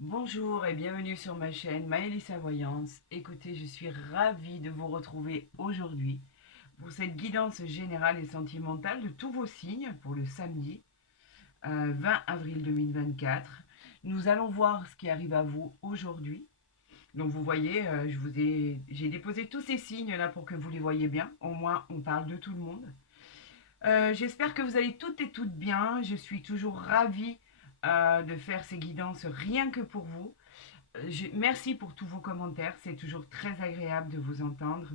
Bonjour et bienvenue sur ma chaîne Maëlys Voyance. Écoutez, je suis ravie de vous retrouver aujourd'hui pour cette guidance générale et sentimentale de tous vos signes pour le samedi 20 avril 2024. Nous allons voir ce qui arrive à vous aujourd'hui. Donc vous voyez, j'ai déposé tous ces signes là pour que vous les voyez bien. Au moins, on parle de tout le monde. J'espère que vous allez toutes et toutes bien. Je suis toujours ravie de faire ces guidances rien que pour vous. Merci pour tous vos commentaires. C'est toujours très agréable de vous entendre,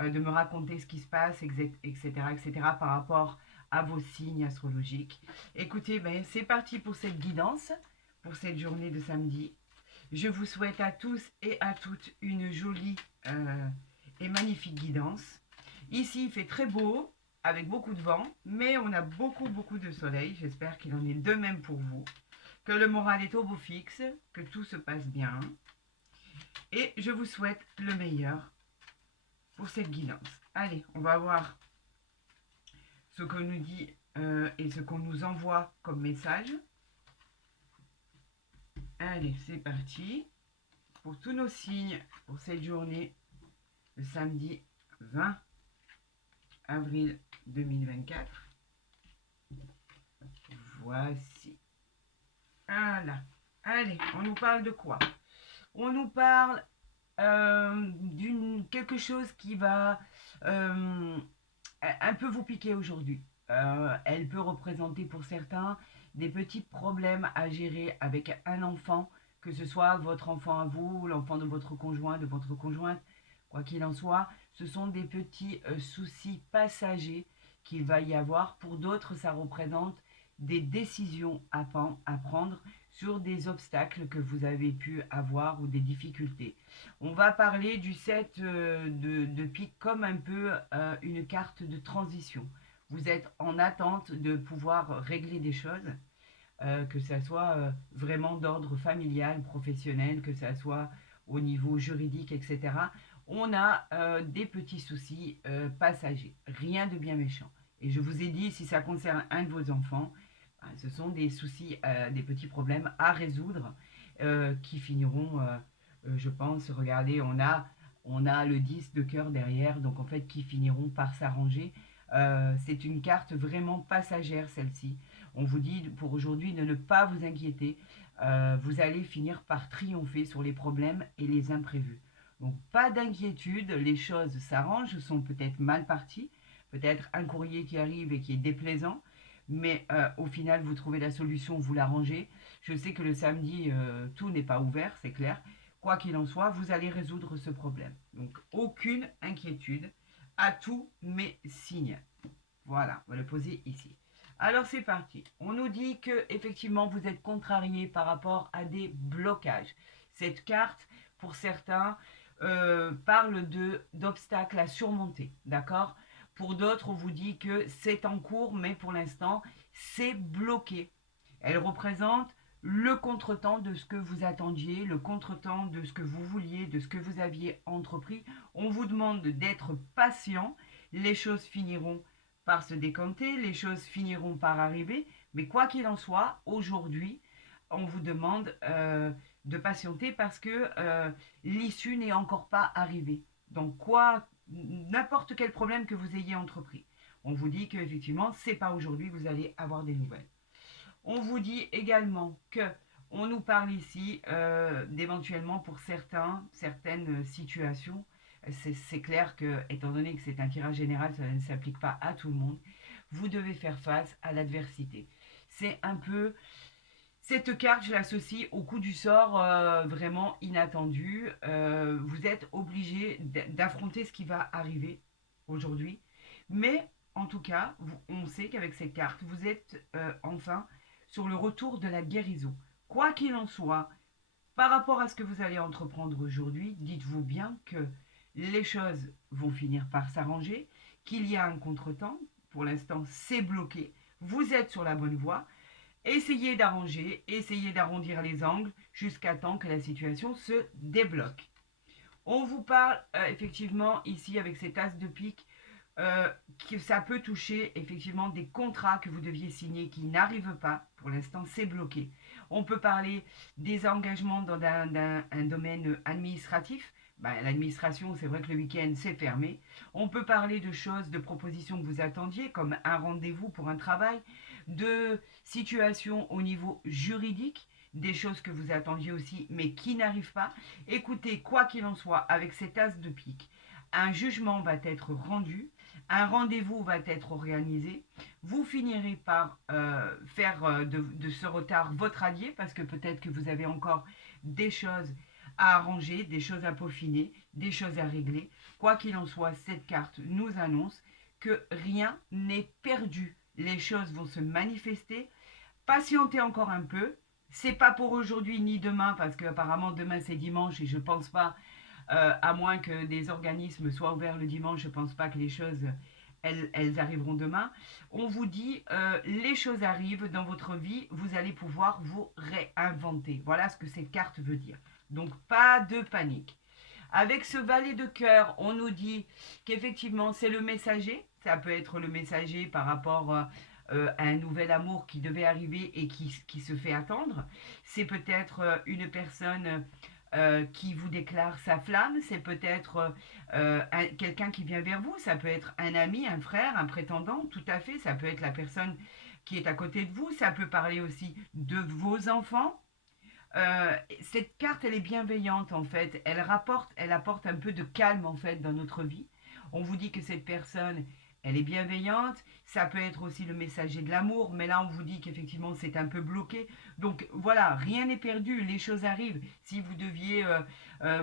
de me raconter ce qui se passe, etc., etc., par rapport à vos signes astrologiques. Écoutez, ben, c'est parti pour cette guidance, pour cette journée de samedi. Je vous souhaite à tous et à toutes une jolie et magnifique guidance. Ici, il fait très beau, avec beaucoup de vent, mais on a beaucoup de soleil. J'espère qu'il en est de même pour vous. Que le moral est au beau fixe, que tout se passe bien. Et je vous souhaite le meilleur pour cette guidance. Allez, on va voir ce qu'on nous dit et ce qu'on nous envoie comme message. Allez, c'est parti pour tous nos signes pour cette journée, le samedi 20 avril 2024. Voici. Voilà. Allez, on nous parle de quoi? On nous parle d'une quelque chose qui va un peu vous piquer aujourd'hui. Elle peut représenter pour certains des petits problèmes à gérer avec un enfant, que ce soit votre enfant à vous, l'enfant de votre conjoint, de votre conjointe, quoi qu'il en soit. Ce sont des petits soucis passagers qu'il va y avoir. Pour d'autres, ça représente des décisions à prendre sur des obstacles que vous avez pu avoir ou des difficultés. On va parler du 7 de pique comme un peu une carte de transition. Vous êtes en attente de pouvoir régler des choses, que ça soit vraiment d'ordre familial, professionnel, que ça soit au niveau juridique, etc. On a des petits soucis passagers, rien de bien méchant. Et je vous ai dit, si ça concerne un de vos enfants, ce sont des soucis, des petits problèmes à résoudre qui finiront, je pense, regardez, on a le 10 de cœur derrière, donc en fait, qui finiront par s'arranger. C'est une carte vraiment passagère, celle-ci. On vous dit pour aujourd'hui de ne pas vous inquiéter. Vous allez finir par triompher sur les problèmes et les imprévus. Donc pas d'inquiétude, les choses s'arrangent, sont peut-être mal parties, peut-être un courrier qui arrive et qui est déplaisant, mais au final vous trouvez la solution, vous l'arrangez. Je sais que le samedi, tout n'est pas ouvert, c'est clair. Quoi qu'il en soit, vous allez résoudre ce problème. Donc aucune inquiétude à tous mes signes. Voilà, on va le poser ici. Alors c'est parti. On nous dit que effectivement vous êtes contrarié par rapport à des blocages. Cette carte, pour certains, parle d'obstacles à surmonter, d'accord? Pour d'autres, on vous dit que c'est en cours, mais pour l'instant, c'est bloqué. Elle représente le contretemps de ce que vous attendiez, le contretemps de ce que vous vouliez, de ce que vous aviez entrepris. On vous demande d'être patient. Les choses finiront par se décanter, les choses finiront par arriver, mais quoi qu'il en soit, aujourd'hui, on vous demande de patienter parce que l'issue n'est encore pas arrivée. Donc n'importe quel problème que vous ayez entrepris, on vous dit que effectivement, c'est pas aujourd'hui que vous allez avoir des nouvelles. On vous dit également que on nous parle ici d'éventuellement pour certaines situations. C'est clair que, étant donné que c'est un tirage général, ça ne s'applique pas à tout le monde. Vous devez faire face à l'adversité. C'est un peu cette carte, je l'associe au coup du sort vraiment inattendu. Vous êtes obligé d'affronter ce qui va arriver aujourd'hui. Mais en tout cas, on sait qu'avec cette carte, vous êtes enfin sur le retour de la guérison. Quoi qu'il en soit, par rapport à ce que vous allez entreprendre aujourd'hui, dites-vous bien que les choses vont finir par s'arranger, qu'il y a un contretemps. Pour l'instant, c'est bloqué. Vous êtes sur la bonne voie. Essayez d'arranger, essayez d'arrondir les angles jusqu'à temps que la situation se débloque. On vous parle effectivement ici avec cet as de pique que ça peut toucher effectivement des contrats que vous deviez signer qui n'arrivent pas. Pour l'instant, c'est bloqué. On peut parler des engagements dans un domaine administratif. Ben, l'administration, c'est vrai que le week-end, c'est fermé. On peut parler de choses, de propositions que vous attendiez, comme un rendez-vous pour un travail, de situations au niveau juridique, des choses que vous attendiez aussi, mais qui n'arrivent pas. Écoutez, quoi qu'il en soit, avec cet as de pique, un jugement va être rendu, un rendez-vous va être organisé, vous finirez par faire de ce retard votre allié, parce que peut-être que vous avez encore des choses à arranger, des choses à peaufiner, des choses à régler. Quoi qu'il en soit, cette carte nous annonce que rien n'est perdu. Les choses vont se manifester. Patientez encore un peu. C'est pas pour aujourd'hui ni demain, parce qu'apparemment demain c'est dimanche et je pense pas, à moins que des organismes soient ouverts le dimanche, je pense pas que les choses elles arriveront demain. On vous dit, les choses arrivent dans votre vie, vous allez pouvoir vous réinventer. Voilà ce que cette carte veut dire. Donc pas de panique. Avec ce valet de cœur, on nous dit qu'effectivement c'est le messager. Ça peut être le messager par rapport à un nouvel amour qui devait arriver et qui se fait attendre. C'est peut-être une personne qui vous déclare sa flamme, c'est peut-être quelqu'un qui vient vers vous, ça peut être un ami, un frère, un prétendant, tout à fait, ça peut être la personne qui est à côté de vous, ça peut parler aussi de vos enfants. Cette carte, elle est bienveillante en fait, elle apporte un peu de calme en fait dans notre vie. On vous dit que cette personne, elle est bienveillante, ça peut être aussi le messager de l'amour, mais là on vous dit qu'effectivement c'est un peu bloqué. Donc voilà, rien n'est perdu, les choses arrivent. Si vous deviez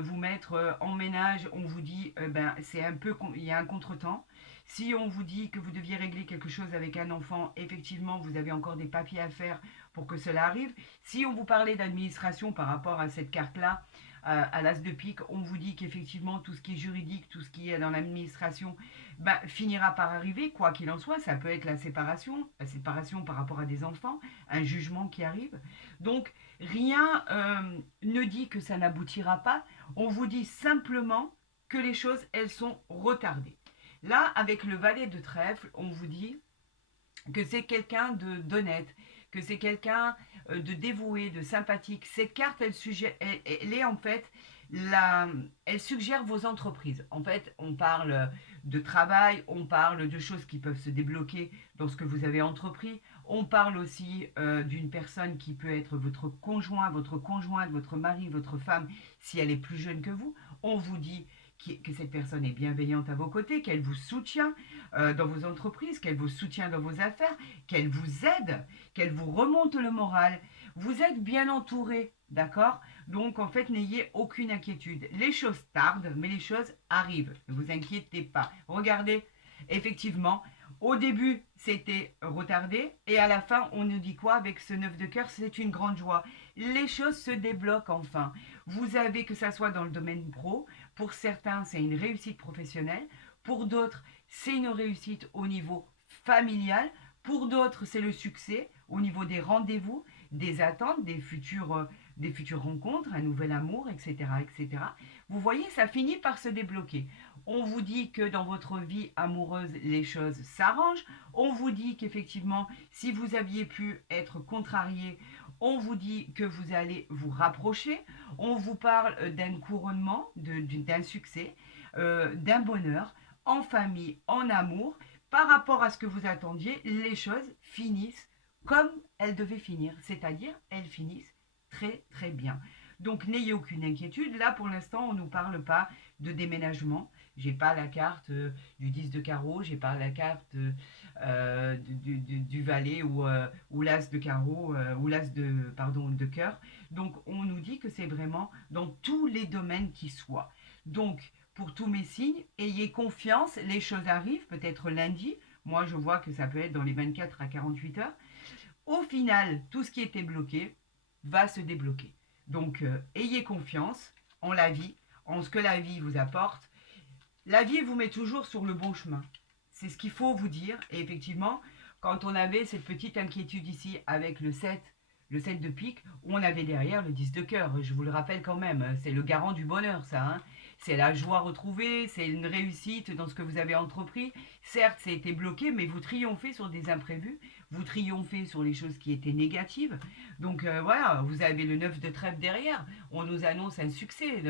vous mettre en ménage, on vous dit, ben c'est un peu, il y a un contretemps. Si on vous dit que vous deviez régler quelque chose avec un enfant, effectivement vous avez encore des papiers à faire pour que cela arrive. Si on vous parlait d'administration par rapport à cette carte-là, à l'as de pique, on vous dit qu'effectivement tout ce qui est juridique, tout ce qui est dans l'administration, bah, finira par arriver, quoi qu'il en soit. Ça peut être la séparation par rapport à des enfants, un jugement qui arrive. Donc rien ne dit que ça n'aboutira pas. On vous dit simplement que les choses, elles sont retardées. Là, avec le valet de trèfle, on vous dit que c'est quelqu'un d'honnête, que c'est quelqu'un de dévoué, de sympathique. Cette carte, elle est en fait, elle suggère vos entreprises. En fait, on parle de travail, on parle de choses qui peuvent se débloquer dans ce que vous avez entrepris. On parle aussi d'une personne qui peut être votre conjoint, votre conjointe, votre mari, votre femme, si elle est plus jeune que vous. On vous dit que cette personne est bienveillante à vos côtés, qu'elle vous soutient dans vos entreprises, qu'elle vous soutient dans vos affaires, qu'elle vous aide, qu'elle vous remonte le moral. Vous êtes bien entouré, d'accord? Donc en fait, n'ayez aucune inquiétude. Les choses tardent, mais les choses arrivent. Ne vous inquiétez pas. Regardez, effectivement, au début, c'était retardé, et à la fin, on nous dit quoi avec ce 9 de cœur? C'est une grande joie. Les choses se débloquent enfin. Vous avez, que ça soit dans le domaine pro, pour certains, c'est une réussite professionnelle, pour d'autres, c'est une réussite au niveau familial, pour d'autres, c'est le succès au niveau des rendez-vous, des attentes, des futures rencontres, un nouvel amour, etc., etc. Vous voyez, ça finit par se débloquer. On vous dit que dans votre vie amoureuse, les choses s'arrangent. On vous dit qu'effectivement, si vous aviez pu être contrarié, on vous dit que vous allez vous rapprocher. On vous parle d'un couronnement, d'un succès, d'un bonheur en famille, en amour. Par rapport à ce que vous attendiez, les choses finissent comme elles devaient finir, c'est-à-dire elles finissent très très bien. Donc n'ayez aucune inquiétude. Là pour l'instant on ne nous parle pas de déménagement. J'ai pas la carte du 10 de carreau, j'ai pas la carte du valet ou l'as de carreau ou l'as de cœur. Donc on nous dit que c'est vraiment dans tous les domaines qui soient. Donc pour tous mes signes, ayez confiance, les choses arrivent, peut-être lundi. Moi je vois que ça peut être dans les 24 à 48 heures. Au final, tout ce qui était bloqué va se débloquer. Donc, ayez confiance en la vie, en ce que la vie vous apporte. La vie vous met toujours sur le bon chemin. C'est ce qu'il faut vous dire. Et effectivement, quand on avait cette petite inquiétude ici avec le 7 Le 7 de pique, on avait derrière le 10 de cœur. Je vous le rappelle quand même, c'est le garant du bonheur, ça. Hein. C'est la joie retrouvée, c'est une réussite dans ce que vous avez entrepris. Certes, ça a été bloqué, mais vous triomphez sur des imprévus. Vous triomphez sur les choses qui étaient négatives. Donc voilà, vous avez le 9 de trèfle derrière. On nous annonce un succès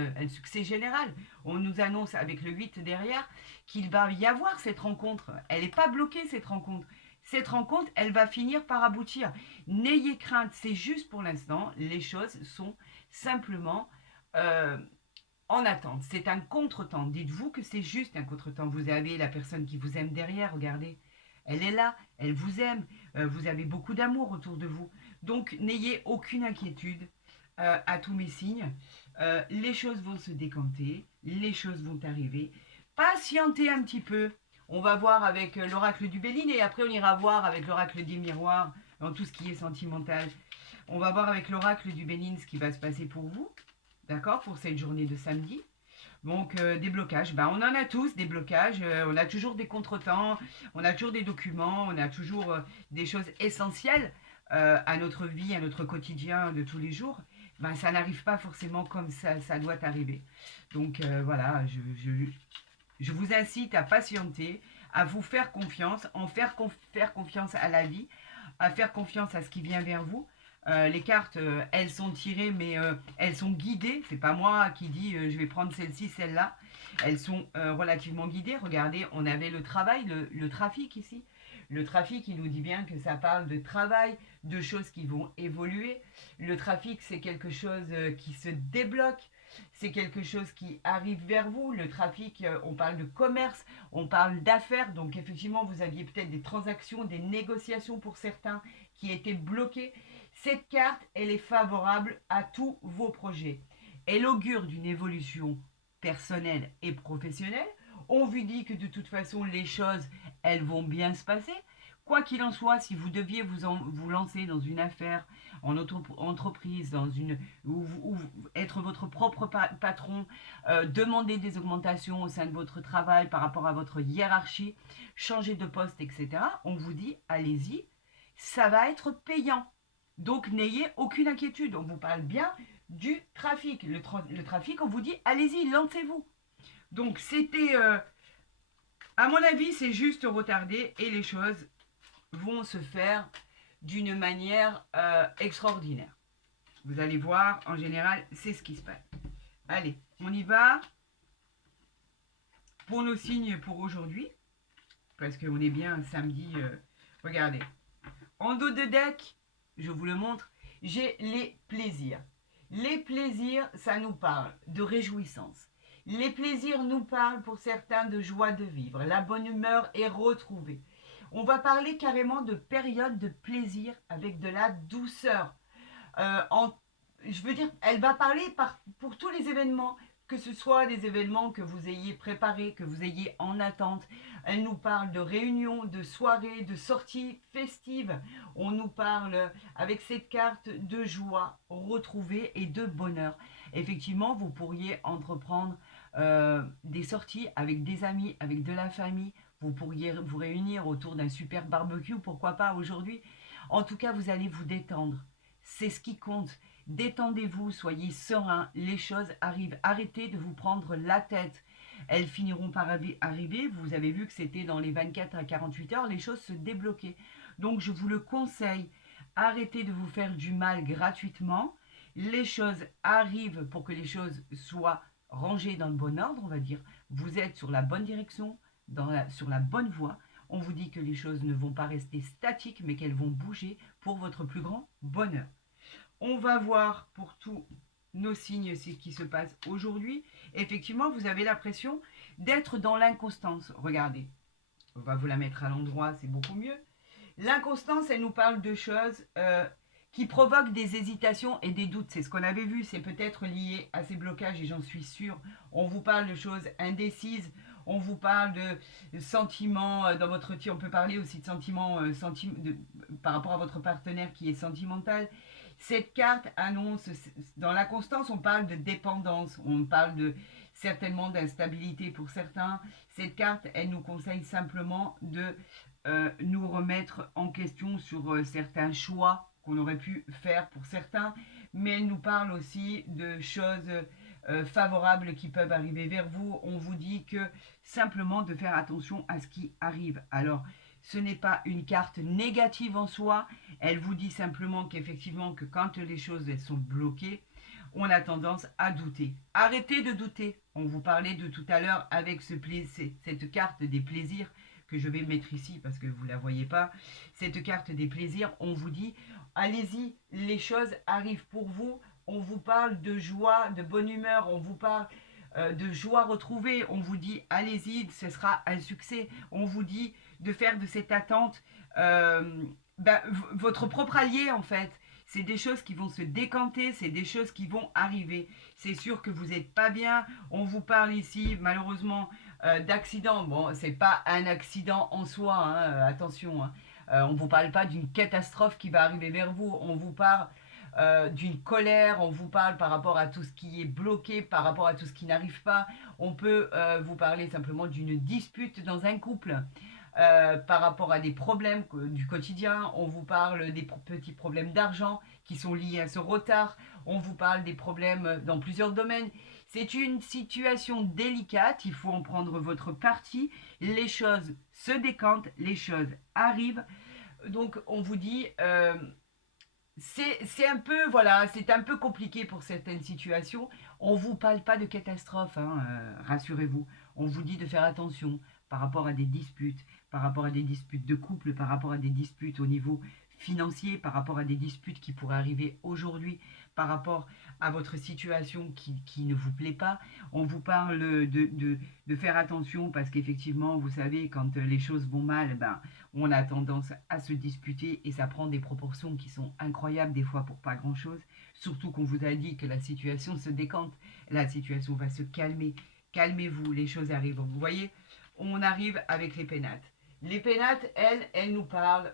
général. On nous annonce avec le 8 derrière qu'il va y avoir cette rencontre. Elle n'est pas bloquée, cette rencontre. Cette rencontre, elle va finir par aboutir. N'ayez crainte, c'est juste pour l'instant. Les choses sont simplement euh, en attente. C'est un contretemps. Dites-vous que c'est juste un contretemps. Vous avez la personne qui vous aime derrière, regardez. Elle est là, elle vous aime. Vous avez beaucoup d'amour autour de vous. Donc, n'ayez aucune inquiétude à tous mes signes. Les choses vont se décanter, les choses vont arriver. Patientez un petit peu. On va voir avec l'oracle du Béline et après on ira voir avec l'oracle des miroirs dans tout ce qui est sentimental. On va voir avec l'oracle du Béline ce qui va se passer pour vous, d'accord, pour cette journée de samedi. Donc des blocages, ben, on en a tous des blocages, on a toujours des contretemps, on a toujours des documents, on a toujours des choses essentielles à notre vie, à notre quotidien de tous les jours. Ben, ça n'arrive pas forcément comme ça doit arriver. Donc voilà, je vous incite à patienter, à vous faire confiance, faire confiance à la vie, à faire confiance à ce qui vient vers vous. Les cartes, elles sont tirées, mais elles sont guidées. C'est pas moi qui dis je vais prendre celle-ci, celle-là. Elles sont relativement guidées. Regardez, on avait le travail, le trafic ici. Le trafic, il nous dit bien que ça parle de travail, de choses qui vont évoluer. Le trafic, c'est quelque chose qui se débloque. C'est quelque chose qui arrive vers vous. Le trafic, on parle de commerce, on parle d'affaires. Donc effectivement, vous aviez peut-être des transactions, des négociations pour certains qui étaient bloquées. Cette carte, elle est favorable à tous vos projets. Elle augure d'une évolution personnelle et professionnelle. On vous dit que de toute façon, les choses, elles vont bien se passer. Quoi qu'il en soit, si vous deviez vous lancer dans une affaire, en entreprise, ou être votre propre patron, demander des augmentations au sein de votre travail par rapport à votre hiérarchie, changer de poste, etc., on vous dit, allez-y, ça va être payant. Donc n'ayez aucune inquiétude, on vous parle bien du trafic. Le trafic, on vous dit, allez-y, lancez-vous. Donc c'était, à mon avis, c'est juste retardé et les choses vont se faire d'une manière extraordinaire. Vous allez voir, en général, c'est ce qui se passe. Allez, on y va pour nos signes pour aujourd'hui, parce qu'on est bien samedi. Regardez, en dos de deck, je vous le montre, j'ai les plaisirs. Les plaisirs, ça nous parle de réjouissance. Les plaisirs nous parlent pour certains de joie de vivre. La bonne humeur est retrouvée. On va parler carrément de période de plaisir avec de la douceur. Je veux dire, elle va parler pour tous les événements, que ce soit des événements que vous ayez préparés, que vous ayez en attente. Elle nous parle de réunions, de soirées, de sorties festives. On nous parle avec cette carte de joie retrouvée et de bonheur. Effectivement, vous pourriez entreprendre des sorties avec des amis, avec de la famille. Vous pourriez vous réunir autour d'un super barbecue, pourquoi pas aujourd'hui. En tout cas, vous allez vous détendre. C'est ce qui compte. Détendez-vous, soyez serein, les choses arrivent. Arrêtez de vous prendre la tête. Elles finiront par arriver. Vous avez vu que c'était dans les 24 à 48 heures, les choses se débloquaient. Donc je vous le conseille, arrêtez de vous faire du mal gratuitement. Les choses arrivent pour que les choses soient rangées dans le bon ordre, on va dire. Vous êtes sur la bonne direction, sur la bonne voie. On vous dit que les choses ne vont pas rester statiques, mais qu'elles vont bouger pour votre plus grand bonheur. On va voir pour tous nos signes ce qui se passe aujourd'hui. Effectivement, vous avez l'impression d'être dans l'inconstance. Regardez, on va vous la mettre à l'endroit, c'est beaucoup mieux. L'inconstance, elle nous parle de choses qui provoquent des hésitations et des doutes. C'est ce qu'on avait vu, c'est peut-être lié à ces blocages et j'en suis sûre. On vous parle de choses indécises, on vous parle de sentiments dans votre on peut parler aussi de sentiments par rapport à votre partenaire qui est sentimental. Cette carte annonce, dans l'inconstance, on parle de dépendance, on parle certainement d'instabilité pour certains. Cette carte, elle nous conseille simplement de nous remettre en question sur certains choix qu'on aurait pu faire pour certains, mais elle nous parle aussi de choses favorables qui peuvent arriver vers vous. On vous dit que simplement de faire attention à ce qui arrive. Alors, ce n'est pas une carte négative en soi, elle vous dit simplement qu'effectivement, que quand les choses elles sont bloquées, on a tendance à douter. Arrêtez de douter. On vous parlait de tout à l'heure avec cette carte des plaisirs que je vais mettre ici parce que vous ne la voyez pas. Cette carte des plaisirs, on vous dit, allez-y, les choses arrivent pour vous. On vous parle de joie, de bonne humeur, on vous parle de joie retrouvée. On vous dit, allez-y, ce sera un succès. On vous dit de faire de cette attente votre propre allié en fait. C'est des choses qui vont se décanter, c'est des choses qui vont arriver. C'est sûr que vous n'êtes pas bien. On vous parle ici, malheureusement, d'accident. Bon, c'est pas un accident en soi, hein, attention. Hein. On ne vous parle pas d'une catastrophe qui va arriver vers vous. On vous parle d'une colère, on vous parle par rapport à tout ce qui est bloqué, par rapport à tout ce qui n'arrive pas. On peut vous parler simplement d'une dispute dans un couple. Par rapport à des problèmes du quotidien, on vous parle des petits problèmes d'argent qui sont liés à ce retard, on vous parle des problèmes dans plusieurs domaines. C'est une situation délicate, il faut en prendre votre parti, les choses se décantent, les choses arrivent, donc on vous dit... c'est un peu voilà, c'est un peu compliqué pour certaines situations. On vous parle pas de catastrophe, hein, rassurez-vous. On vous dit de faire attention par rapport à des disputes, par rapport à des disputes de couple, par rapport à des disputes au niveau financier, par rapport à des disputes qui pourraient arriver aujourd'hui, par rapport à votre situation qui ne vous plaît pas. On vous parle de faire attention parce qu'effectivement, vous savez, quand les choses vont mal, ben, on a tendance à se disputer et ça prend des proportions qui sont incroyables des fois pour pas grand chose. Surtout qu'on vous a dit que la situation se décante, la situation va se calmer. Calmez-vous, les choses arrivent. Vous voyez, on arrive avec les pénates. Les pénates, elles nous parlent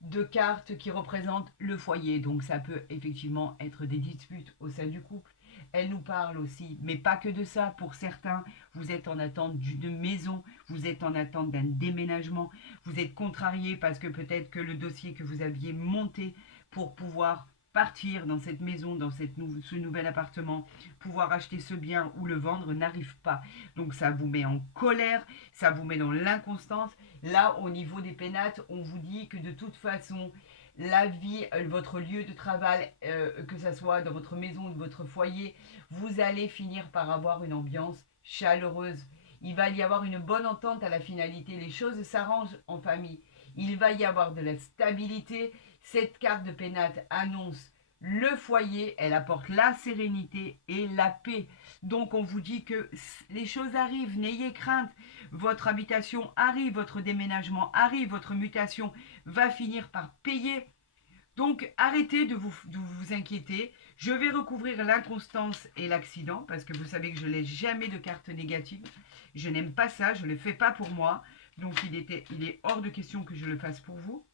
de cartes qui représentent le foyer. Donc ça peut effectivement être des disputes au sein du couple. Elle nous parle aussi, mais pas que de ça. Pour certains, vous êtes en attente d'une maison, vous êtes en attente d'un déménagement, vous êtes contrarié parce que peut-être que le dossier que vous aviez monté pour pouvoir partir dans cette maison, dans ce nouvel appartement, pouvoir acheter ce bien ou le vendre n'arrive pas. Donc ça vous met en colère, ça vous met dans l'inconstance. Là, au niveau des pénates, on vous dit que de toute façon, la vie, votre lieu de travail, que ce soit dans votre maison ou votre foyer, vous allez finir par avoir une ambiance chaleureuse. Il va y avoir une bonne entente à la finalité. Les choses s'arrangent en famille. Il va y avoir de la stabilité. Cette carte de pénate annonce le foyer, elle apporte la sérénité et la paix. Donc on vous dit que les choses arrivent, n'ayez crainte. Votre habitation arrive, votre déménagement arrive, votre mutation va finir par payer. Donc arrêtez de vous inquiéter. Je vais recouvrir l'inconstance et l'accident parce que vous savez que je n'ai jamais de carte négative. Je n'aime pas ça, je ne le fais pas pour moi. Donc il est hors de question que je le fasse pour vous.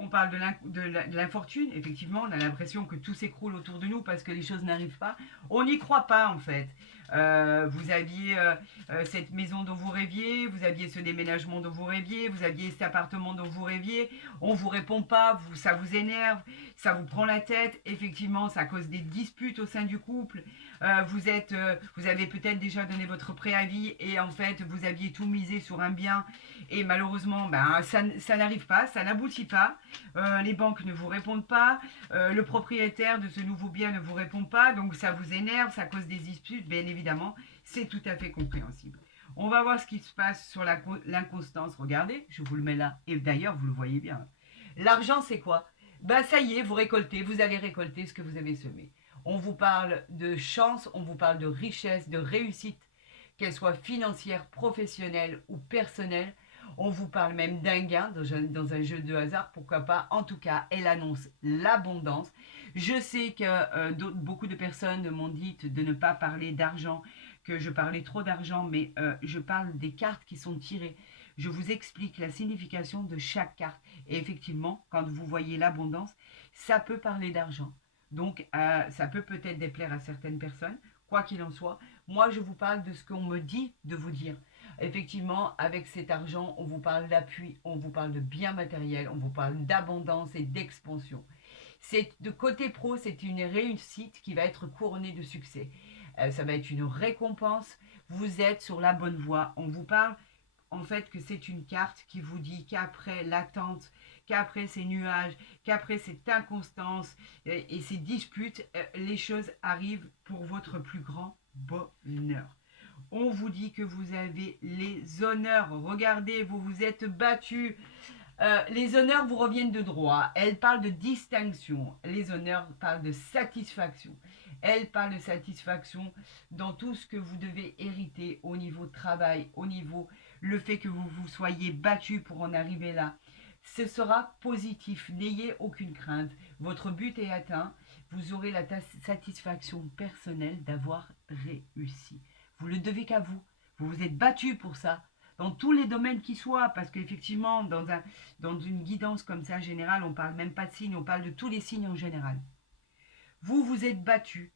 On parle de l'infortune, effectivement, on a l'impression que tout s'écroule autour de nous parce que les choses n'arrivent pas. On n'y croit pas en fait. Vous aviez cette maison dont vous rêviez, vous aviez ce déménagement dont vous rêviez, vous aviez cet appartement dont vous rêviez, on ne vous répond pas, ça vous énerve, ça vous prend la tête, effectivement ça cause des disputes au sein du couple, vous avez peut-être déjà donné votre préavis et en fait vous aviez tout misé sur un bien et malheureusement ça n'arrive pas, ça n'aboutit pas, les banques ne vous répondent pas, le propriétaire de ce nouveau bien ne vous répond pas, donc ça vous énerve, ça cause des disputes, bien évidemment, c'est tout à fait compréhensible. On va voir ce qui se passe sur l'inconstance. Regardez, je vous le mets là. Et d'ailleurs, vous le voyez bien. L'argent, c'est quoi? Ça y est, vous récoltez, vous allez récolter ce que vous avez semé. On vous parle de chance, on vous parle de richesse, de réussite, qu'elle soit financière, professionnelle ou personnelle. On vous parle même d'un gain dans un jeu de hasard, pourquoi pas. En tout cas, elle annonce l'abondance. Je sais que beaucoup de personnes m'ont dit de ne pas parler d'argent, que je parlais trop d'argent, mais je parle des cartes qui sont tirées. Je vous explique la signification de chaque carte. Et effectivement, quand vous voyez l'abondance, ça peut parler d'argent. Donc, ça peut peut-être déplaire à certaines personnes, quoi qu'il en soit. Moi, je vous parle de ce qu'on me dit de vous dire. Effectivement, avec cet argent, on vous parle d'appui, on vous parle de biens matériels, on vous parle d'abondance et d'expansion. C'est de côté pro, c'est une réussite qui va être couronnée de succès. Ça va être une récompense. Vous êtes sur la bonne voie. On vous parle en fait que c'est une carte qui vous dit qu'après l'attente, qu'après ces nuages, qu'après cette inconstance et ces disputes, les choses arrivent pour votre plus grand bonheur. On vous dit que vous avez les honneurs. Regardez, vous vous êtes battus. Les honneurs vous reviennent de droit. Elle parle de distinction. Les honneurs parlent de satisfaction. Elle parle de satisfaction dans tout ce que vous devez hériter au niveau travail, au niveau le fait que vous vous soyez battu pour en arriver là. Ce sera positif. N'ayez aucune crainte. Votre but est atteint. Vous aurez la satisfaction personnelle d'avoir réussi. Vous le devez qu'à vous. Vous vous êtes battu pour ça dans tous les domaines qui soient, parce qu'effectivement, dans une guidance comme ça, en général, on ne parle même pas de signes, on parle de tous les signes en général. Vous vous êtes battu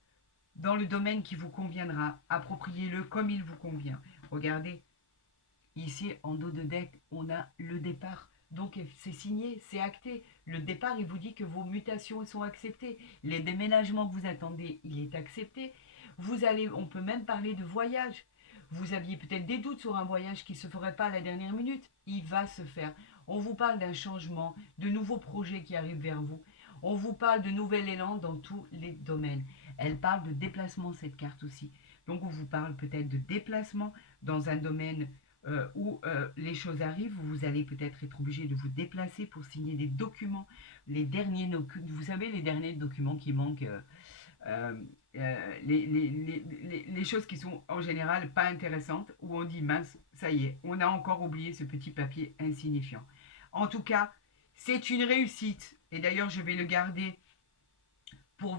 dans le domaine qui vous conviendra, appropriez-le comme il vous convient. Regardez, ici, en dos de deck, on a le départ. Donc c'est signé, c'est acté. Le départ, il vous dit que vos mutations sont acceptées. Les déménagements que vous attendez, il est accepté. On peut même parler de voyage. Vous aviez peut-être des doutes sur un voyage qui ne se ferait pas à la dernière minute. Il va se faire. On vous parle d'un changement, de nouveaux projets qui arrivent vers vous. On vous parle de nouvel élan dans tous les domaines. Elle parle de déplacement, cette carte aussi. Donc on vous parle peut-être de déplacement dans un domaine où les choses arrivent. Vous allez peut-être être obligé de vous déplacer pour signer des documents. Vous savez, les derniers documents qui manquent. Les choses qui sont en général pas intéressantes, où on dit mince, ça y est, on a encore oublié ce petit papier insignifiant. En tout cas, c'est une réussite. Et d'ailleurs, je vais le garder pour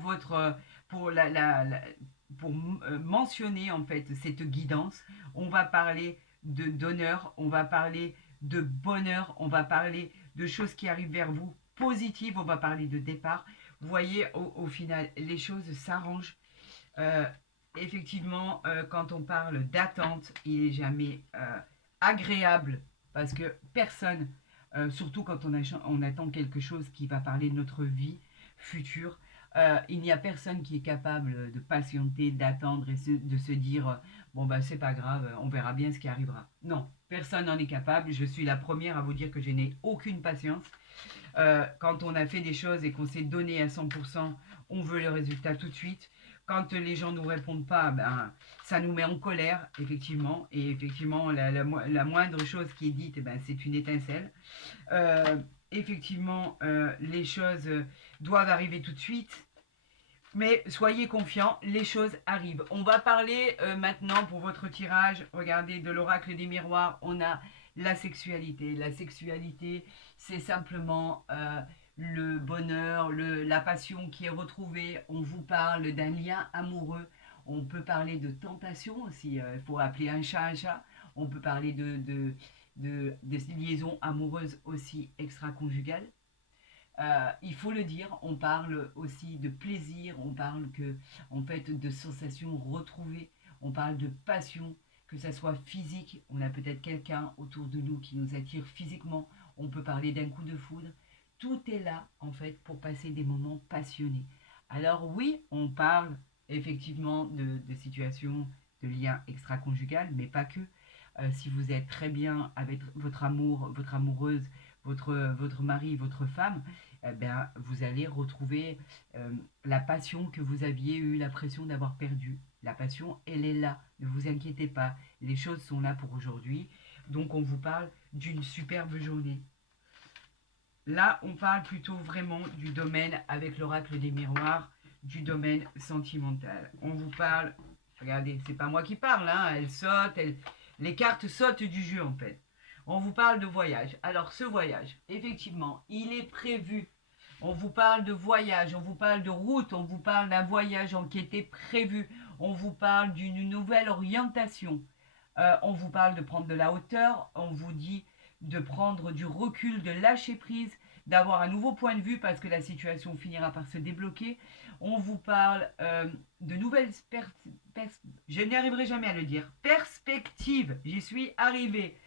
mentionner en fait cette guidance. On va parler d'honneur, on va parler de bonheur, on va parler de choses qui arrivent vers vous positives, on va parler de départ. Vous voyez, au final, les choses s'arrangent. Euh, Effectivement, quand on parle d'attente, il n'est jamais agréable parce que personne, surtout quand on attend quelque chose qui va parler de notre vie future, il n'y a personne qui est capable de patienter, d'attendre et de se dire bon bah c'est pas grave, on verra bien ce qui arrivera. Non, personne n'en est capable. Je suis la première à vous dire que je n'ai aucune patience. Quand on a fait des choses et qu'on s'est donné à 100%, on veut le résultat tout de suite. Quand les gens ne nous répondent pas, ben, ça nous met en colère, effectivement. Et effectivement, la moindre chose qui est dite, ben, c'est une étincelle. Effectivement, les choses doivent arriver tout de suite. Mais soyez confiants, les choses arrivent. On va parler maintenant pour votre tirage. Regardez, de l'oracle des miroirs, on a la sexualité. La sexualité, c'est simplement le bonheur, la passion qui est retrouvée. On vous parle d'un lien amoureux. On peut parler de tentation aussi. Il faut appeler un chat un chat. On peut parler de liaisons amoureuses aussi extra-conjugales. Il faut le dire, on parle aussi de plaisir, on parle en fait de sensations retrouvées, on parle de passion, que ça soit physique, on a peut-être quelqu'un autour de nous qui nous attire physiquement, on peut parler d'un coup de foudre. Tout est là en fait pour passer des moments passionnés. Alors oui, on parle effectivement de situations de liens extra-conjugal, mais pas que. Si vous êtes très bien avec votre amour, votre amoureuse, votre mari, votre femme, ben, vous allez retrouver la passion que vous aviez eu l'impression d'avoir perdue. La passion, elle est là. Ne vous inquiétez pas. Les choses sont là pour aujourd'hui. Donc, on vous parle d'une superbe journée. Là, on parle plutôt vraiment du domaine, avec l'oracle des miroirs, du domaine sentimental. On vous parle, regardez, c'est pas moi qui parle, hein, les cartes sautent du jeu en fait. On vous parle de voyage. Alors ce voyage, effectivement, il est prévu. On vous parle de voyage, on vous parle de route, on vous parle d'un voyage qui était prévu. On vous parle d'une nouvelle orientation. On vous parle de prendre de la hauteur, on vous dit de prendre du recul, de lâcher prise, d'avoir un nouveau point de vue parce que la situation finira par se débloquer. On vous parle de nouvelles je n'y arriverai jamais à le dire. Perspectives. J'y suis arrivée.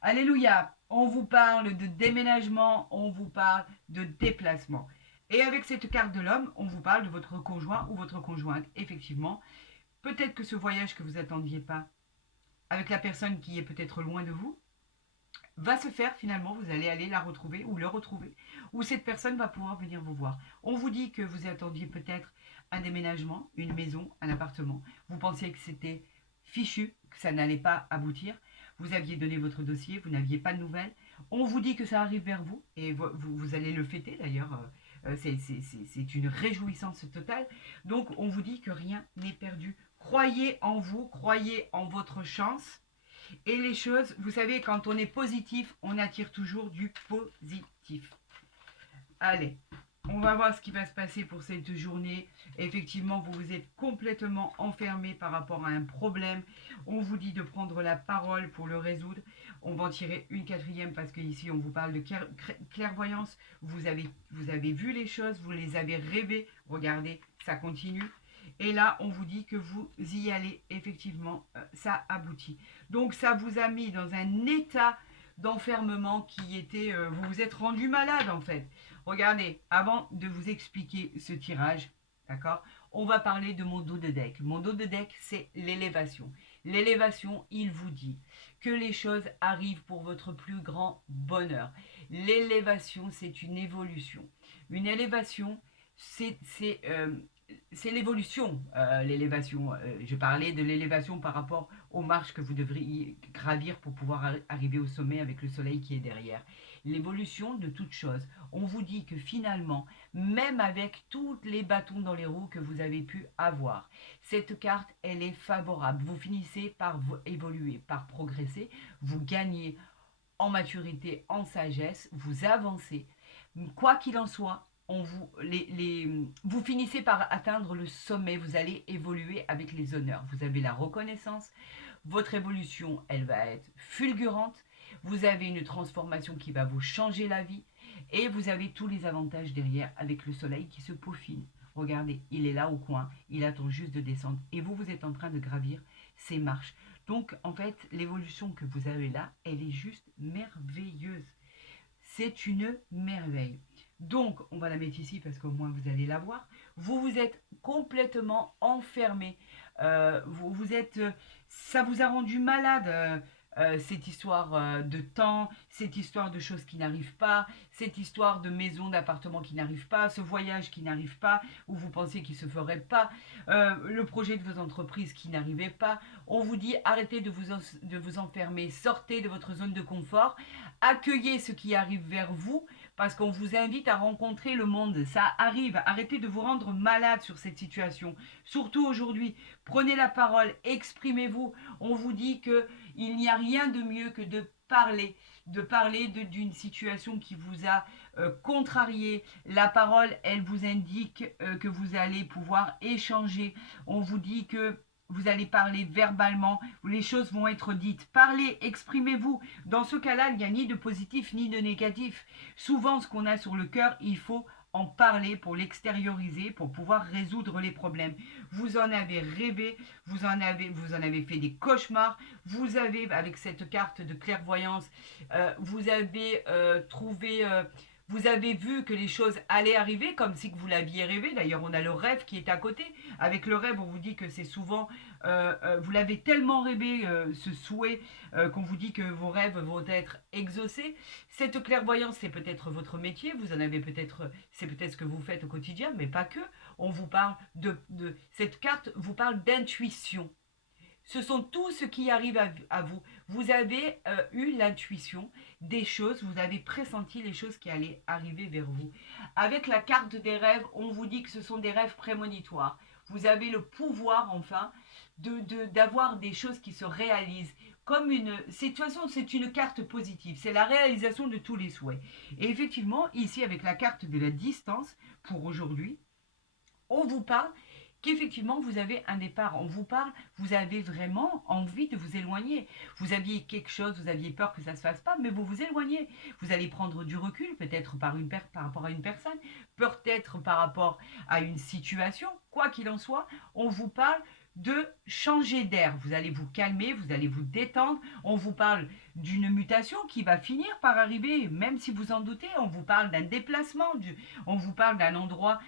Alléluia. On vous parle de déménagement, on vous parle de déplacement. Et avec cette carte de l'homme, on vous parle de votre conjoint ou votre conjointe. Effectivement, peut-être que ce voyage que vous n'attendiez pas avec la personne qui est peut-être loin de vous va se faire finalement, vous allez aller la retrouver ou le retrouver, ou cette personne va pouvoir venir vous voir. On vous dit que vous attendiez peut-être un déménagement, une maison, un appartement. Vous pensiez que c'était fichu, que ça n'allait pas aboutir. Vous aviez donné votre dossier, vous n'aviez pas de nouvelles. On vous dit que ça arrive vers vous et vous allez le fêter d'ailleurs. C'est une réjouissance totale. Donc on vous dit que rien n'est perdu. Croyez en vous, croyez en votre chance. Et les choses, vous savez, quand on est positif, on attire toujours du positif. Allez, on va voir ce qui va se passer pour cette journée. Effectivement, vous vous êtes complètement enfermé par rapport à un problème. On vous dit de prendre la parole pour le résoudre. On va en tirer une quatrième parce qu'ici, on vous parle de clairvoyance. Vous avez vu les choses, vous les avez rêvées. Regardez, ça continue. Et là, on vous dit que vous y allez, effectivement, ça aboutit. Donc, ça vous a mis dans un état d'enfermement qui était... vous vous êtes rendu malade, en fait. Regardez, avant de vous expliquer ce tirage, d'accord, on va parler de mon dos de deck. Mon dos de deck, c'est l'élévation. L'élévation, il vous dit que les choses arrivent pour votre plus grand bonheur. L'élévation, c'est une évolution. Une élévation, c'est l'évolution, l'élévation. Je parlais de l'élévation par rapport aux marches que vous devriez gravir pour pouvoir arriver au sommet avec le soleil qui est derrière. L'évolution de toute chose. On vous dit que finalement, même avec tous les bâtons dans les roues que vous avez pu avoir, cette carte, elle est favorable. Vous finissez par évoluer, par progresser. Vous gagnez en maturité, en sagesse. Vous avancez. Quoi qu'il en soit, vous finissez par atteindre le sommet, vous allez évoluer avec les honneurs. Vous avez la reconnaissance, votre évolution, elle va être fulgurante, vous avez une transformation qui va vous changer la vie et vous avez tous les avantages derrière avec le soleil qui se peaufine. Regardez, il est là au coin, il attend juste de descendre et vous êtes en train de gravir ces marches. Donc, en fait, l'évolution que vous avez là, elle est juste merveilleuse. C'est une merveille. Donc, on va la mettre ici parce qu'au moins vous allez la voir. Vous vous êtes complètement enfermé. Ça vous a rendu malade. Cette histoire de temps, cette histoire de choses qui n'arrivent pas, cette histoire de maison, d'appartement qui n'arrive pas, ce voyage qui n'arrive pas, où vous pensiez qu'il ne se ferait pas, le projet de vos entreprises qui n'arrivait pas. On vous dit arrêtez de vous enfermer, sortez de votre zone de confort, accueillez ce qui arrive vers vous, parce qu'on vous invite à rencontrer le monde. Ça arrive. Arrêtez de vous rendre malade sur cette situation. Surtout aujourd'hui, prenez la parole, exprimez-vous. On vous dit qu'il n'y a rien de mieux que de parler d'une situation qui vous a contrarié. La parole, elle vous indique que vous allez pouvoir échanger. On vous dit que vous allez parler verbalement, les choses vont être dites. Parlez, exprimez-vous. Dans ce cas-là, il n'y a ni de positif ni de négatif. Souvent, ce qu'on a sur le cœur, il faut en parler pour l'extérioriser, pour pouvoir résoudre les problèmes. Vous en avez rêvé, vous en avez fait des cauchemars, vous avez, avec cette carte de clairvoyance, vous avez trouvé... vous avez vu que les choses allaient arriver comme si vous l'aviez rêvé. D'ailleurs, on a le rêve qui est à côté. Avec le rêve, on vous dit que c'est souvent... vous l'avez tellement rêvé, ce souhait, qu'on vous dit que vos rêves vont être exaucés. Cette clairvoyance, c'est peut-être votre métier. Vous en avez peut-être... C'est peut-être ce que vous faites au quotidien, mais pas que. On vous parle cette carte vous parle d'intuition. Ce sont tout ce qui arrive à vous. Vous avez eu l'intuition des choses, vous avez pressenti les choses qui allaient arriver vers vous. Avec la carte des rêves, on vous dit que ce sont des rêves prémonitoires. Vous avez le pouvoir, enfin, d'avoir des choses qui se réalisent. De toute façon, c'est une carte positive. C'est la réalisation de tous les souhaits. Et effectivement, ici, avec la carte de la distance, pour aujourd'hui, on vous parle qu'effectivement vous avez un départ. On vous parle, vous avez vraiment envie de vous éloigner. Vous aviez quelque chose, vous aviez peur que ça ne se fasse pas, mais vous vous éloignez. Vous allez prendre du recul, peut-être par rapport à une personne, peut-être par rapport à une situation. Quoi qu'il en soit, on vous parle de changer d'air. Vous allez vous calmer, vous allez vous détendre. On vous parle d'une mutation qui va finir par arriver, même si vous en doutez. On vous parle d'un déplacement, on vous parle d'un endroit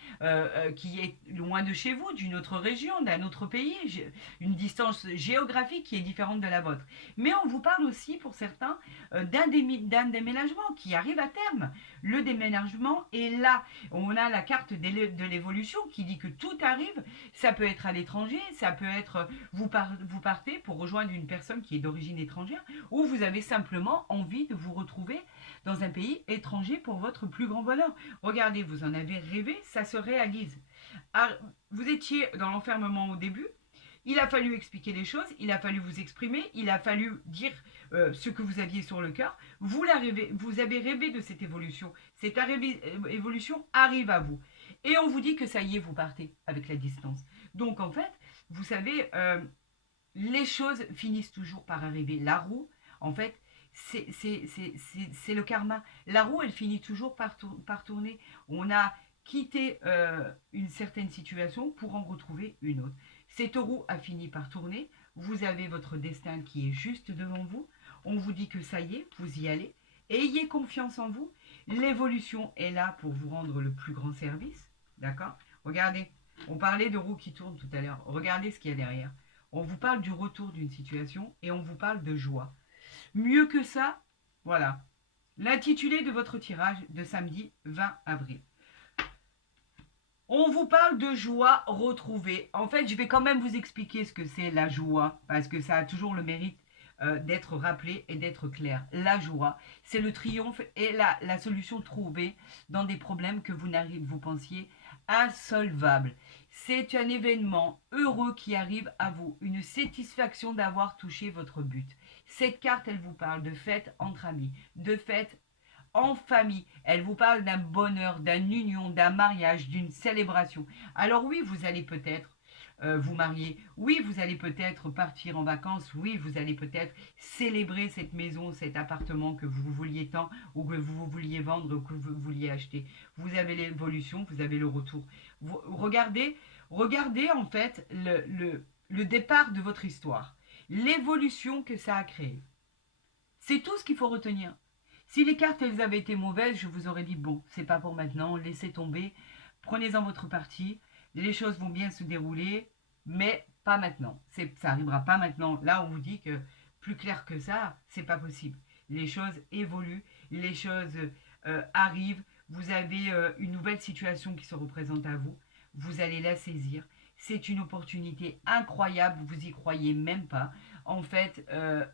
qui est loin de chez vous, d'une autre région, d'un autre pays, une distance géographique qui est différente de la vôtre. Mais on vous parle aussi, pour certains, d'un déménagement qui arrive à terme. Le déménagement est là. On a la carte de l'évolution qui dit que tout arrive. Ça peut être à l'étranger, ça peut être vous partez pour rejoindre une personne qui est d'origine étrangère, ou vous avez simplement envie de vous retrouver dans un pays étranger pour votre plus grand bonheur. Regardez, vous en avez rêvé, ça se réalise. Vous étiez dans l'enfermement au début, il a fallu expliquer les choses, il a fallu vous exprimer, il a fallu dire ce que vous aviez sur le cœur. Vous avez rêvé de cette évolution. Cette évolution arrive à vous. Et on vous dit que ça y est, vous partez avec la distance. Donc en fait, vous savez, les choses finissent toujours par arriver. La roue, en fait, c'est le karma. La roue, elle finit toujours par tourner. On a quitté une certaine situation pour en retrouver une autre. Cette roue a fini par tourner. Vous avez votre destin qui est juste devant vous. On vous dit que ça y est, vous y allez. Ayez confiance en vous. L'évolution est là pour vous rendre le plus grand service. D'accord? Regardez, on parlait de roue qui tourne tout à l'heure. Regardez ce qu'il y a derrière. On vous parle du retour d'une situation et on vous parle de joie. Mieux que ça, voilà. L'intitulé de votre tirage de samedi 20 avril. On vous parle de joie retrouvée. En fait, je vais quand même vous expliquer ce que c'est la joie, parce que ça a toujours le mérite d'être rappelé et d'être clair. La joie, c'est le triomphe et la solution trouvée dans des problèmes que vous pensiez insolvables. C'est un événement heureux qui arrive à vous, une satisfaction d'avoir touché votre but. Cette carte, elle vous parle de fête entre amis, de fête en famille. Elle vous parle d'un bonheur, d'une union, d'un mariage, d'une célébration. Alors oui, vous allez peut-être vous marier. Oui, vous allez peut-être partir en vacances. Oui, vous allez peut-être célébrer cette maison, cet appartement que vous vouliez tant, ou que vous vouliez vendre, ou que vous vouliez acheter. Vous avez l'évolution, vous avez le retour. Regardez en fait le départ de votre histoire. L'évolution que ça a créé. C'est tout ce qu'il faut retenir. Si les cartes elles avaient été mauvaises, je vous aurais dit bon, c'est pas pour maintenant, laissez tomber, prenez-en votre parti, les choses vont bien se dérouler, mais pas maintenant. Ça arrivera pas maintenant. Là, on vous dit que plus clair que ça, c'est pas possible. Les choses évoluent, les choses arrivent. Vous avez une nouvelle situation qui se représente à vous. Vous allez la saisir. C'est une opportunité incroyable. Vous y croyez même pas. En fait,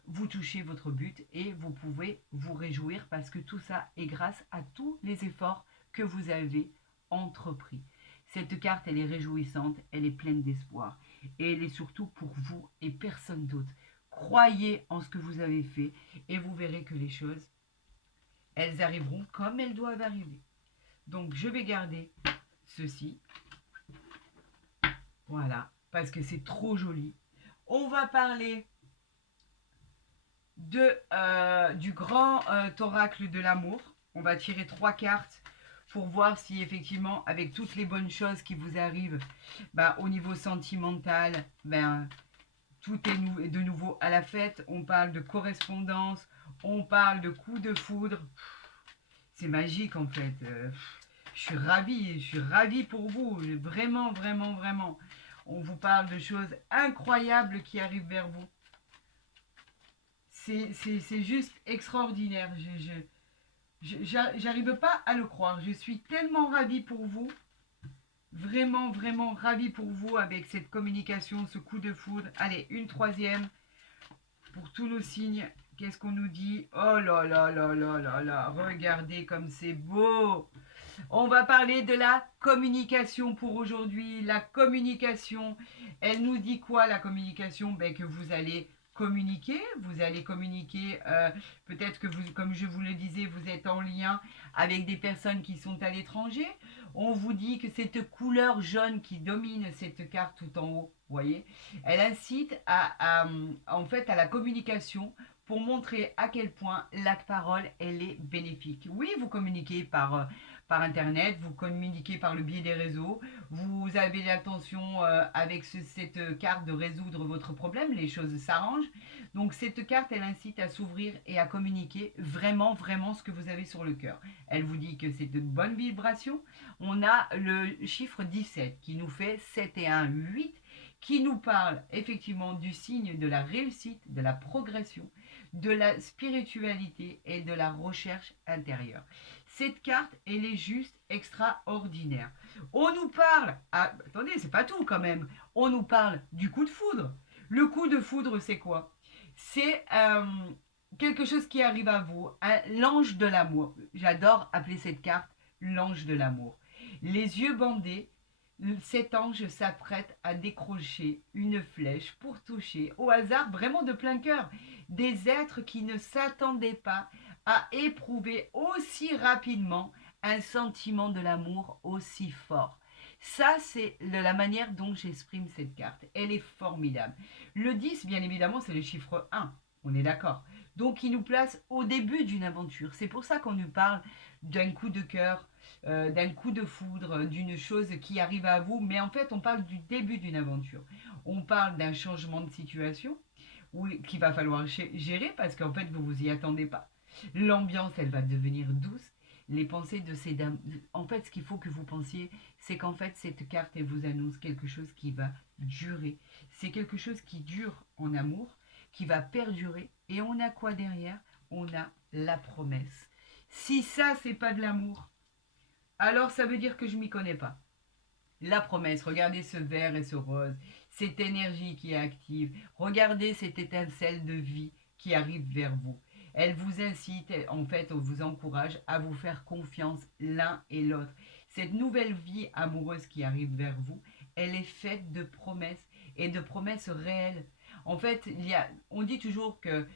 vous touchez votre but et vous pouvez vous réjouir parce que tout ça est grâce à tous les efforts que vous avez entrepris. Cette carte, elle est réjouissante, elle est pleine d'espoir. Et elle est surtout pour vous et personne d'autre. Croyez en ce que vous avez fait et vous verrez que les choses, elles arriveront comme elles doivent arriver. Donc, je vais garder ceci. Voilà, parce que c'est trop joli. On va parler du grand oracle de l'amour. On va tirer 3 cartes pour voir si effectivement, avec toutes les bonnes choses qui vous arrivent, au niveau sentimental, tout est de nouveau à la fête. On parle de correspondance, on parle de coup de foudre. C'est magique en fait. Je suis ravie pour vous. Vraiment, vraiment, vraiment. On vous parle de choses incroyables qui arrivent vers vous. C'est juste extraordinaire. J'arrive pas à le croire. Je suis tellement ravie pour vous. Vraiment, vraiment ravie pour vous avec cette communication, ce coup de foudre. Allez, une troisième pour tous nos signes. Qu'est-ce qu'on nous dit? Oh là là là là là là. Regardez comme c'est beau. On va parler de la communication pour aujourd'hui. La communication, elle nous dit quoi la communication? Que vous allez communiquer. Vous allez communiquer, peut-être que vous, comme je vous le disais, vous êtes en lien avec des personnes qui sont à l'étranger. On vous dit que cette couleur jaune qui domine cette carte tout en haut, vous voyez, elle incite en fait, à la communication pour montrer à quel point la parole, elle est bénéfique. Oui, vous communiquez par Internet, vous communiquez par le biais des réseaux, vous avez l'intention avec cette carte de résoudre votre problème, les choses s'arrangent. Donc cette carte, elle incite à s'ouvrir et à communiquer vraiment, vraiment ce que vous avez sur le cœur. Elle vous dit que c'est de bonnes vibrations. On a le chiffre 17 qui nous fait 7 et 1, 8, qui nous parle effectivement du signe de la réussite, de la progression, de la spiritualité et de la recherche intérieure. Cette carte, elle est juste extraordinaire. On nous parle, attendez, c'est pas tout quand même, on nous parle du coup de foudre. Le coup de foudre, c'est quoi? C'est quelque chose qui arrive à vous, l'ange de l'amour. J'adore appeler cette carte l'ange de l'amour. Les yeux bandés, cet ange s'apprête à décrocher une flèche pour toucher au hasard, vraiment de plein cœur, des êtres qui ne s'attendaient pas à éprouver aussi rapidement un sentiment de l'amour aussi fort. Ça, c'est la manière dont j'exprime cette carte. Elle est formidable. Le 10, bien évidemment, c'est le chiffre 1. On est d'accord. Donc, il nous place au début d'une aventure. C'est pour ça qu'on nous parle d'un coup de cœur, d'un coup de foudre, d'une chose qui arrive à vous. Mais en fait, on parle du début d'une aventure. On parle d'un changement de situation qu'il va falloir gérer parce qu'en fait, vous vous y attendez pas. L'ambiance, elle va devenir douce. Les pensées de ces dames. En fait, ce qu'il faut que vous pensiez, c'est qu'en fait, cette carte, elle vous annonce quelque chose qui va durer. C'est quelque chose qui dure en amour, qui va perdurer. Et on a quoi derrière? On a la promesse. Si ça, c'est pas de l'amour, alors ça veut dire que je m'y connais pas. La promesse, regardez ce vert et ce rose, cette énergie qui est active, regardez cette étincelle de vie qui arrive vers vous. Elle vous incite, en fait, on vous encourage à vous faire confiance l'un et l'autre. Cette nouvelle vie amoureuse qui arrive vers vous, elle est faite de promesses et de promesses réelles. En fait, on dit toujours que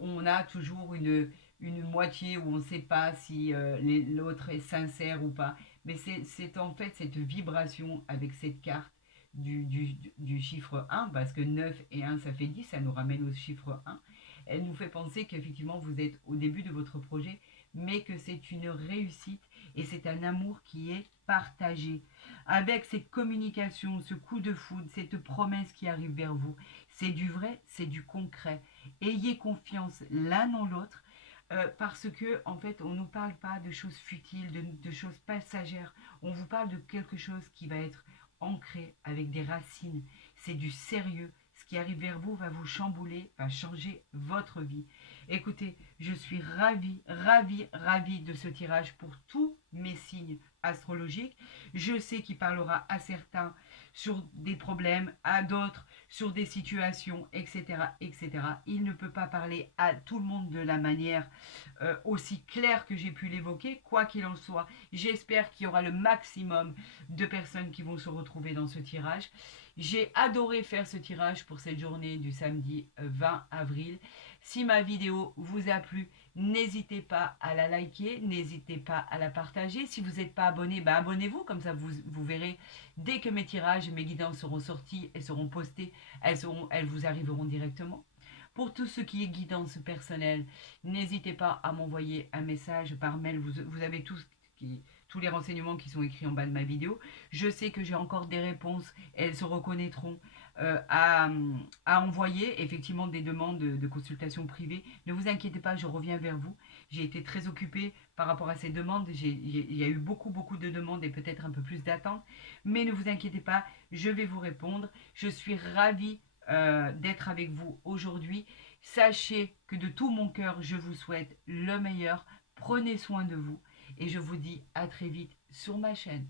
on a toujours une moitié où on ne sait pas si l'autre est sincère ou pas. Mais c'est en fait cette vibration avec cette carte du chiffre 1, parce que 9 et 1, ça fait 10, ça nous ramène au chiffre 1. Elle nous fait penser qu'effectivement, vous êtes au début de votre projet, mais que c'est une réussite et c'est un amour qui est partagé. Avec cette communication, ce coup de foudre, cette promesse qui arrive vers vous, c'est du vrai, c'est du concret. Ayez confiance l'un en l'autre parce que en fait on ne nous parle pas de choses futiles, de choses passagères, on vous parle de quelque chose qui va être ancré avec des racines, c'est du sérieux, ce qui arrive vers vous va vous chambouler, va changer votre vie. Écoutez, je suis ravie, ravie, ravie de ce tirage pour tous mes signes astrologiques. Je sais qu'il parlera à certains sur des problèmes, à d'autres sur des situations, etc., etc. Il ne peut pas parler à tout le monde de la manière aussi claire que j'ai pu l'évoquer. Quoi qu'il en soit, j'espère qu'il y aura le maximum de personnes qui vont se retrouver dans ce tirage. J'ai adoré faire ce tirage pour cette journée du samedi 20 avril. Si ma vidéo vous a plu, n'hésitez pas à la liker, n'hésitez pas à la partager. Si vous n'êtes pas abonné, ben abonnez-vous, comme ça vous verrez dès que mes tirages, mes guidances seront sortis et seront postés, elles vous arriveront directement. Pour tout ce qui est guidance personnelle, n'hésitez pas à m'envoyer un message par mail. Vous avez tous les renseignements qui sont écrits en bas de ma vidéo. Je sais que j'ai encore des réponses. Elles se reconnaîtront à envoyer effectivement des demandes de consultation privée. Ne vous inquiétez pas, je reviens vers vous. J'ai été très occupée par rapport à ces demandes. Il y a eu beaucoup, beaucoup de demandes et peut-être un peu plus d'attentes. Mais ne vous inquiétez pas, je vais vous répondre. Je suis ravie d'être avec vous aujourd'hui. Sachez que de tout mon cœur, je vous souhaite le meilleur. Prenez soin de vous et je vous dis à très vite sur ma chaîne.